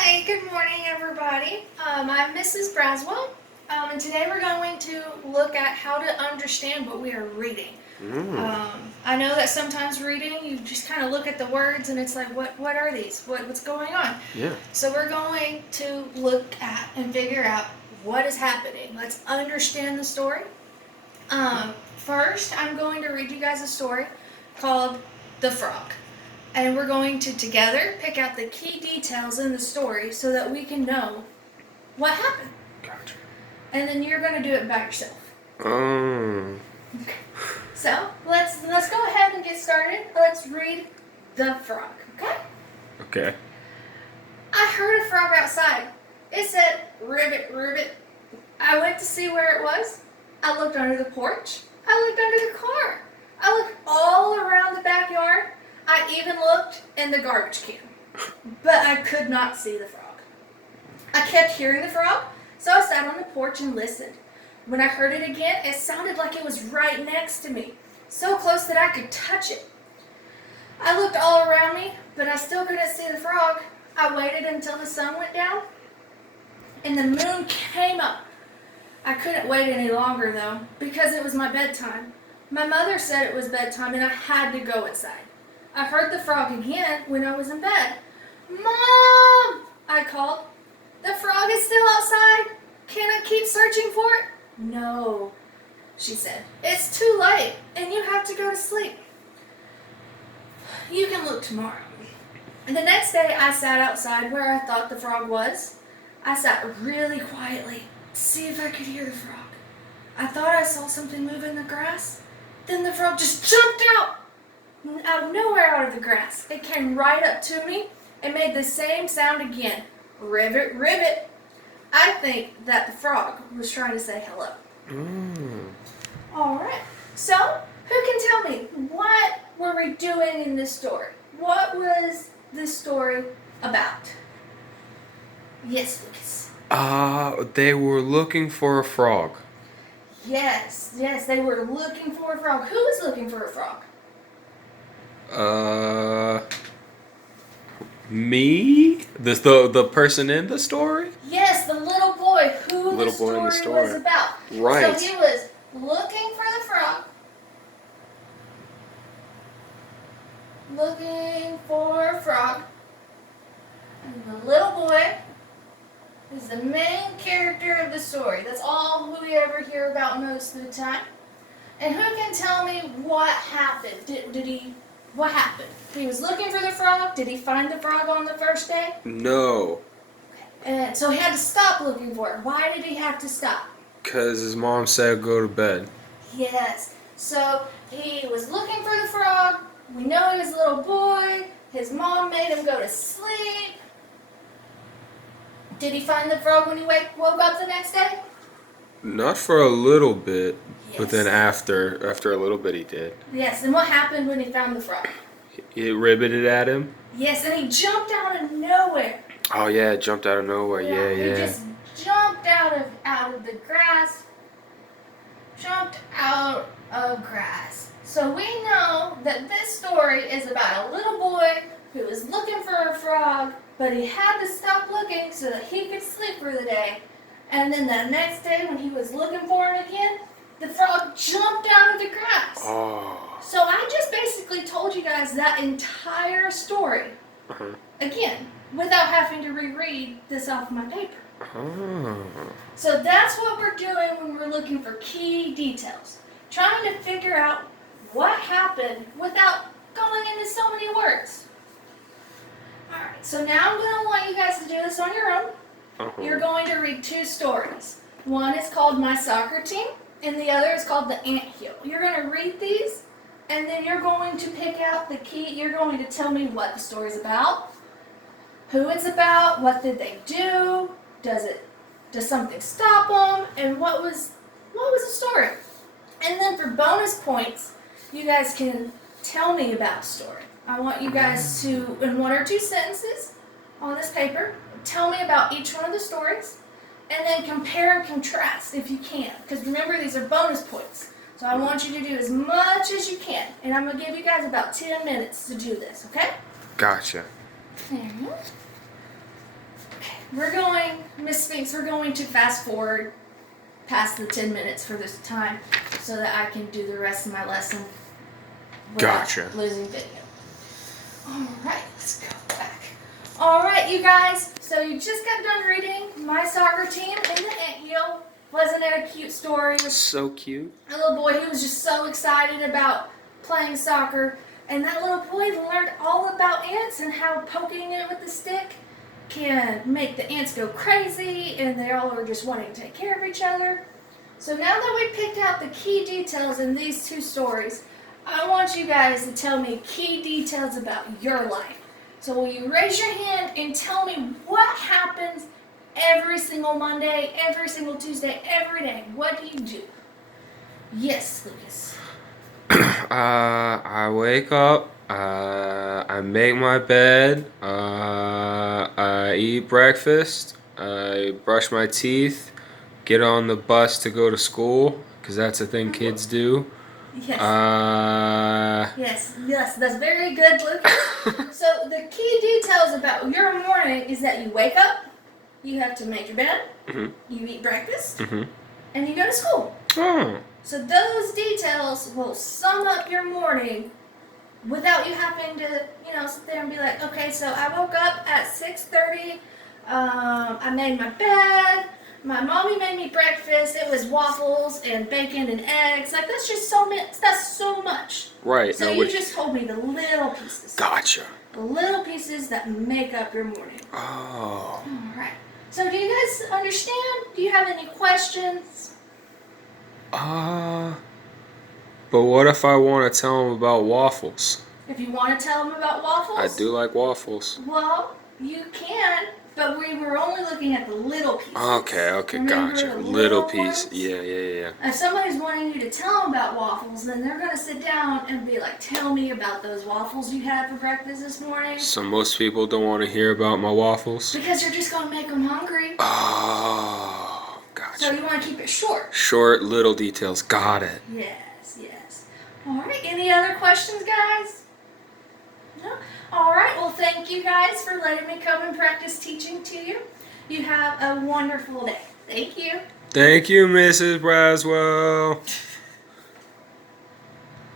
Hi, good morning, everybody. I'm Mrs. Braswell, and today we're going to look at how to understand what we are reading. I know that sometimes reading, you just kind of look at the words and it's like, what are these? What's going on? Yeah. So we're going to look at and figure out what is happening. Let's understand the story. First, I'm going to read you guys a story called The Frog. And we're going to together pick out the key details in the story so that we can know what happened. Gotcha. And then you're going to do it by yourself. Um. So let's go ahead and get started. Let's read The Frog, okay? Okay. I heard a frog outside. It said, "Ribbit, ribbit." I went to see where it was. I looked under the porch. I looked under the car. I looked all around the backyard. I even looked in the garbage can. But I could not see the frog. I kept hearing the frog, so I sat on the porch and listened. When I heard it again, it sounded like it was right next to me, so close that I could touch it. I looked all around me, but I still couldn't see the frog. I waited until the sun went down, and the moon came up. I couldn't wait any longer, though, because it was my bedtime. My mother said it was bedtime, and I had to go inside. I heard the frog again when I was in bed. "Mom!" I called. "The frog is still outside. Can I keep searching for it?" "No," she said. "It's too late, and you have to go to sleep. You can look tomorrow." And the next day, I sat outside where I thought the frog was. I sat really quietly to see if I could hear the frog. I thought I saw something move in the grass. Then the frog just jumped out of nowhere out of the grass. It came right up to me and made the same sound again. "Ribbit, ribbit." I think that the frog was trying to say hello. Alright, so who can tell me, what were we doing in this story? What was this story about? Yes, Lucas. They were looking for a frog. Yes, they were looking for a frog. Who was looking for a frog? Me? The person in the story? Yes, the little boy who Little the boy in the story was story. about. Right. So he was looking for the frog. Looking for a frog. And the little boy is the main character of the story. That's all who we ever hear about most of the time. And who can tell me what happened? What happened? He was looking for the frog. Did he find the frog on the first day? No. And so he had to stop looking for it. Why did he have to stop? Because his mom said go to bed. Yes. So he was looking for the frog. We know he was a little boy. His mom made him go to sleep. Did he find the frog when he woke up the next day? Not for a little bit, but Yes. then after a little bit he did. Yes, and what happened when he found the frog? It ribbited at him. Yes, and he jumped out of nowhere. Oh yeah, it jumped out of nowhere. He Yeah. just jumped out of the grass. Jumped out of grass. So we know that this story is about a little boy who was looking for a frog, but he had to stop looking so that he could sleep for the day. And then the next day when he was looking for it again, the frog jumped out of the grass. Oh. So I just basically told you guys that entire story, again, without having to reread this off my paper. Oh. So that's what we're doing when we're looking for key details. Trying to figure out what happened without going into so many words. Alright, so now I'm going to want you guys to do this on your own. You're going to read two stories. One is called My Soccer Team, and the other is called The Anthill. You're going to read these, and then you're going to pick out the key. You're going to tell me what the story's about, who it's about, what did they do, does something stop them, and what was the story. And then for bonus points, you guys can tell me about the story. I want you guys to, in one or two sentences on this paper, tell me about each one of the stories, and then compare and contrast if you can. Because remember, these are bonus points. So I want you to do as much as you can. And I'm going to give you guys about 10 minutes to do this, okay? Gotcha. There you go. Miss Sphinx, we're going to fast forward past the 10 minutes for this time so that I can do the rest of my lesson without Gotcha. losing video. Alright, let's go back. Alright, you guys, so you just got done reading my soccer team in the anthill. Wasn't it a cute story? So cute. A little boy, he was just so excited about playing soccer. And that little boy learned all about ants and how poking it with the stick can make the ants go crazy, and they all are just wanting to take care of each other. So now that we picked out the key details in these two stories, I want you guys to tell me key details about your life. So will you raise your hand and tell me what happens every single Monday, every single Tuesday, every day? What do you do? Yes, Lucas. I wake up, I make my bed, I eat breakfast, I brush my teeth, get on the bus to go to school, because that's a thing kids do. Yes. Yes, that's very good, Lucas. So the key details about your morning is that you wake up, you have to make your bed, you eat breakfast, and you go to school. Oh. So those details will sum up your morning without you having to, sit there and be like, okay, so I woke up at 6:30, I made my bed, my mommy made me breakfast, it was waffles and bacon and eggs. Like, that's just that's so much. Right. So you just told me the little pieces. Gotcha. The little pieces that make up your morning. Oh. All right. So do you guys understand? Do you have any questions? But what if I want to tell them about waffles? If you want to tell them about waffles? I do like waffles. Well, you can, but we were only looking at the little pieces. Okay, Remember gotcha. the Little ones? piece. Yeah. If somebody's wanting you to tell them about waffles, then they're going to sit down and be like, tell me about those waffles you had for breakfast this morning. So most people don't want to hear about my waffles? Because you're just going to make them hungry. Oh, gotcha. So you want to keep it short. Short, little details. Got it. Yes. All right, any other questions, guys? No? All right, well, thank you guys for letting me come and practice teaching to you. You have a wonderful day. Thank you. Thank you, Mrs. Braswell.